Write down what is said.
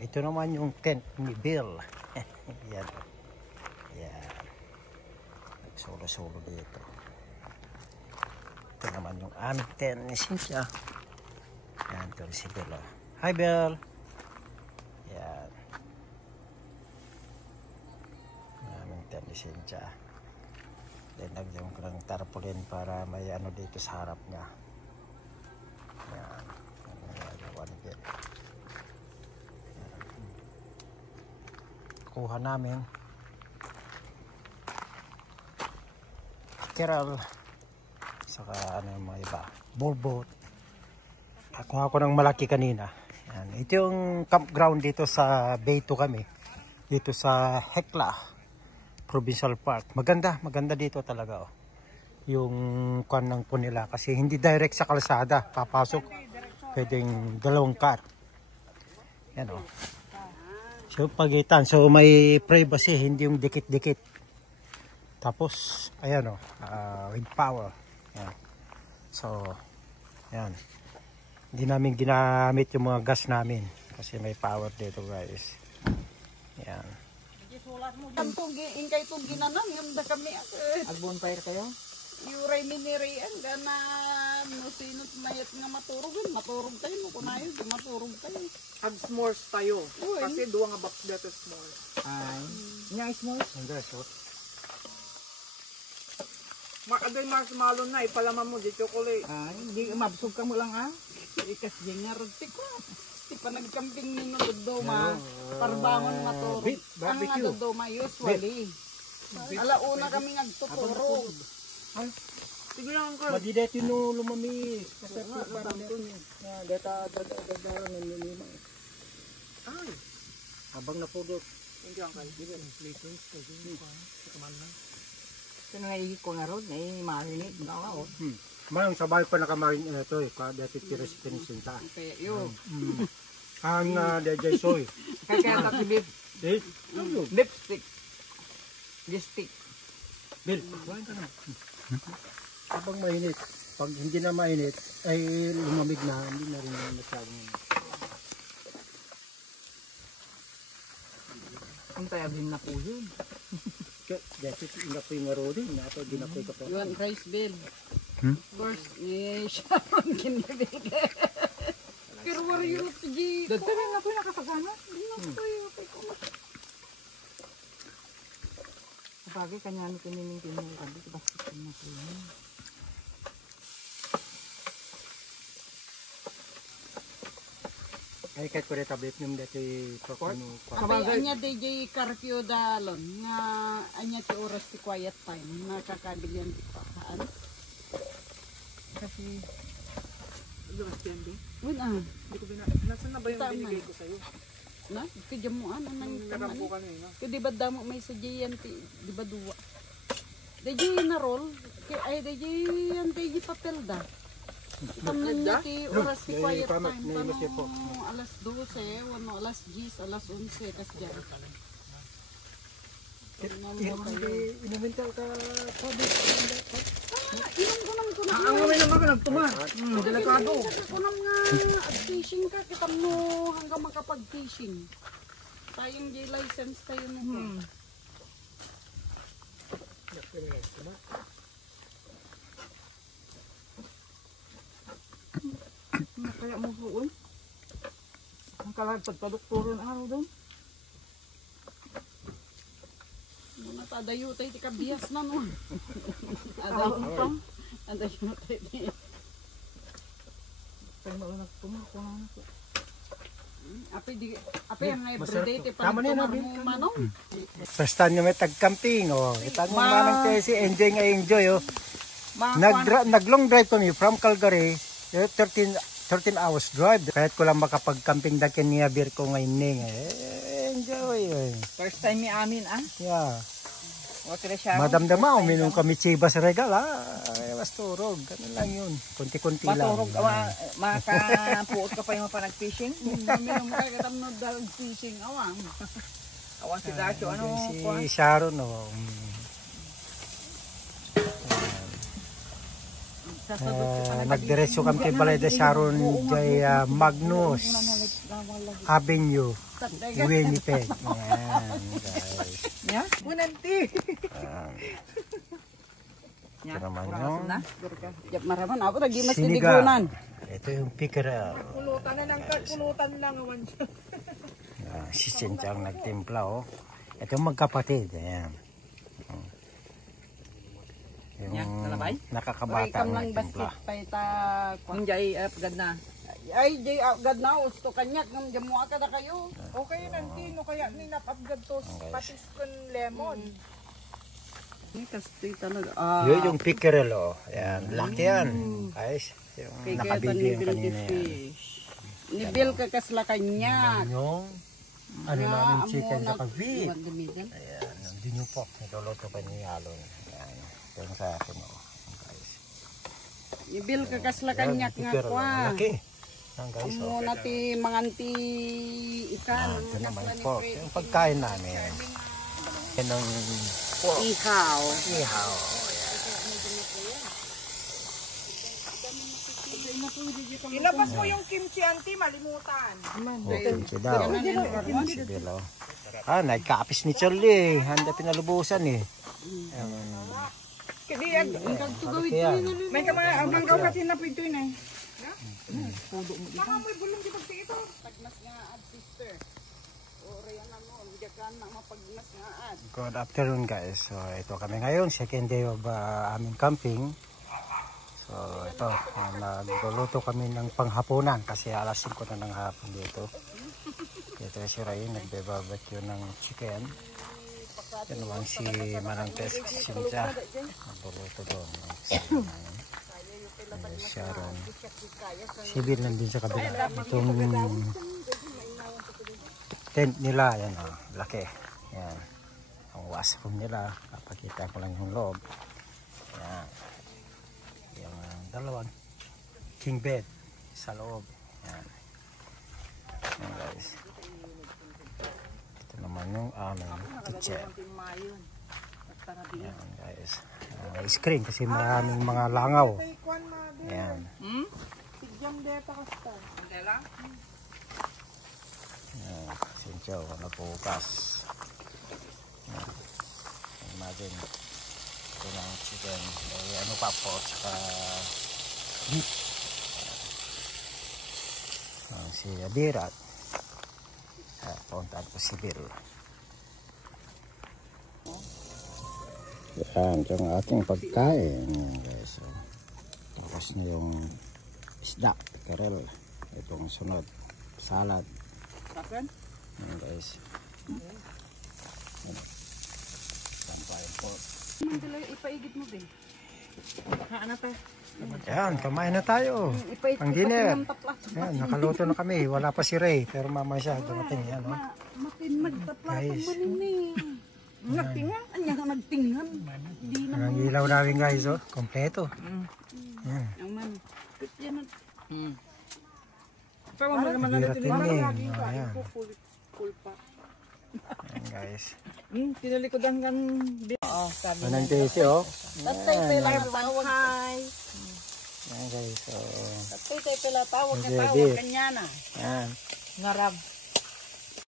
ito naman yung tent ni Bill. Yan. Yan. Nagsolo-solo dito. Ito naman yung aming tent ni Cynthia. Yan, ito si Bill. Hi, Bill. Yan. Aming tent ni Cynthia. Then, nagyan ko ng tarpaulin para may ano dito sa harap niya. Yan. Nagawa ni Bill. Kuha namin. Keral. Saka ano yung mga iba. Boat. Nakuha ko ng malaki kanina. Yan. Ito yung campground dito sa Bayto kami. Dito sa Hekla Provincial Park. Maganda dito talaga. Oh. Yung kuan ng po nila. Kasi hindi direct sa kalsada. Papasok. Pwedeng dalawang car. Yan o. Oh. So pagitan. So may privacy. Hindi yung dikit-dikit. Tapos ayan o. With power. Yan. So yan. Hindi namin ginamit yung mga gas namin. Kasi may power dito guys. Yan. Kantong ingkay itong ginanang, yung da kami. Agbonfire kayo? Yuray miniri, ang gana, no sinot mayat nga maturog yun. Maturog tayo, no kunayo, maturog tayo. Ag-s'mores tayo. Uy. Kasi duwa nga box dito s'mores. Ay. Nga s'mores? Ang gas o. Adoy marshmallow na, ipalaman mo di chocolate. Ay, hindi mabsog ka mo lang ah. Ikas din nga ragti ko. Di pa nagkamping nino dodoma, parbangon maturog. Ang nga dodoma usually. Alauna kami nagtuturog. Sige lang ko. Madidet yun no lumami. Kasi parang data ng lima. Ay. Habang napudot. Hindi ang kali. Sige, plates. Kasi kaman na. Kaya nga ko nga ron, ay marinig. Nakaw. Mayroong sabay pa nakamarin ito eh. Dati tiris pinisinta. Kaya yun. Ang DJ Soy. Kaya tatibib. Eh? Lipstick. Lipstick. Bill, kuhain ka na. Habang mainit. Pag hindi na mainit, ay lumamig na. Hindi na rin masyadong. Ang tayabin na po yun. Dati inapoy nga ro din. Dinapoy ka pa. Yun, rice bill. Of course, eh, Sharon kinibig. Pero wala yung tigi. Dagdagan na po yung nakasagana. Hindi na po yung Kapag kanya nito ninintin mo kami, basket na po yun. Ay kahit ko rin tablet nyo dati Support? Apay anya DJ curfew dalon nga anya ti oras ti quiet time nakakabilyan ti pahaan. Kasi Lumas yan di? Wala. Hindi ko Nasaan na ba yung binigay ko sa'yo? Na, kajamuan nang Narampo taman. ka na yun. Kaya di ba damo may sugyan ti di ba duwa. DJ na roll kay ay DJ yan DJ papel da. Tamnan niya ti oras ti quiet time tanong alas 12, wano alas 10, alas 11 kas diyan. Inumintal ka sabi. Inom ko nang kunang. Ang ngayon naman ka nagtuma. Delikado. Kunang nga fishing ka kitam no hanggang makapag-fishing. Tayong J license tayo no. kaya mo buon. Ang kalag pagpadoktoron araw doon. Muna tadayo tayo ti kabiyas na no. Adayo pang. Adayo tayo. Pag maunag tumako na ako. Ape ang everyday ti manong. First time nyo may tag-camping. Itan yung manang kayo si enjoy oh. Nag-long drive kami from Calgary. 13 hours drive. Kahit ko lang makapag-camping dakin niya beer ko ngayon enjoy. First time ni amin ah. Yeah. Siya, madamdama, uminom kami chibas regal was turog. Ganun lang yun. Kunti-kunti lang. Maturog, makapuot ka pa yung panag-fishing? Kami yung makakitam no dog fishing awang. Awang si Dacho, ano? Si Sharon nagdiretso kami kay Balay de Sharon kay Magnus Avenue. Winnipeg. Yan, guys. Ya, nanti. Ito naman yung Yap maraman ako lagi mas sinigang. tinigunan. Ito yung pickerel. Pulutan na ng pulutan lang awan siya. Si Cynthia ang nagtimpla, oh. Ito yung magkapatid. Ayan. Yung nakakabata ang Lang nagtimpla. basit pa ita. Hindi ay gad na. Ay, jay agad na usto kanyak ng jamu ka na kayo. Okay nanti no kaya ni napabgad tos patis kun lemon. Ni kastoy talaga. Yun yung pickerel, oh. Ayan, laki yan. Guys, yung nakabili yung kanina yan. Nibil ka kasla kanya. Yung ano namin chicken sa kavi. Ayan. Ayan, nandun yung pork. Niloloto pa ni Alon. Ayan, ito yung sa akin, oh. Guys. Nibil ka kasla kanyak nga Pickerel, kwa. oh. Laki. Ayan, guys, oh. Amo nati manganti ikan. Ito naman yung pork. Yung pagkain namin. Yan ang pork. Ihaw. Ihaw. Ilabas mo yung kimchi auntie malimutan. Kimchi daw. Si Bilo. Nagkaapis ni Charlie. Handa pinalubusan eh. Kadi yan. May ka mga manggaw kasi na pito yun eh. Baka may bulong di pagti ito. Pagmas nga ad sister. Ore yan ano, jakan na mapagmas nga ad. Good afternoon guys. So ito kami ngayon. Second day of aming camping. So ito. Nagluluto kami ng panghapunan. Kasi alas 5 na ng hapon dito. Dito si Ray. Nagbe-barbecue ng chicken. Ito naman si Manang Tess. Si Cynthia. Nagluluto doon. Sharon. Si Bill nandun sa kabila. Itong tent nila. Yan o. Laki. Yan. Ang washroom nila. Kapakita ko lang yung loob. Yan. Yung dalawang king bed sa loob. Yan. Yan guys. Ito naman yung aming kitchen. Yan guys. Screen kasi maraming mga langaw. Yan. Sigyam deta kasta. Yan. Sincho, nagpupas. Yan. Imagine. Ito na ang chicken. Ano pa po, saka beef. Si Adirat. Puntaan ko si Bill. Yan, ito ang ating pagkain. Yan guys. So, tapos na yung isda, karel. Itong sunod, salad. Yan guys. Sampayin po. Ipaigit mo din. Yan, kumain na tayo. Ang dinner. Yan, nakaluto na kami. Wala pa si Ray, pero mama siya dumating. Yan, no? Matin magtapla Guys. ko ni. Nagtingan, anya ka nagtingan. Di na Ang ilaw namin guys, oh. Kompleto. Yan. ang man. Yan na. Pero mo naman Birat din eh. lagi Oh, ka. yan. Full pa. Yan guys. Tinalikodan kan. Oo, sabi. Manang tesi, oh. Tatay pala tawag. Hi. Yan guys, so. Tatay pala tawag Hindi, na di. tawag kanya na. Yan. Ngarab.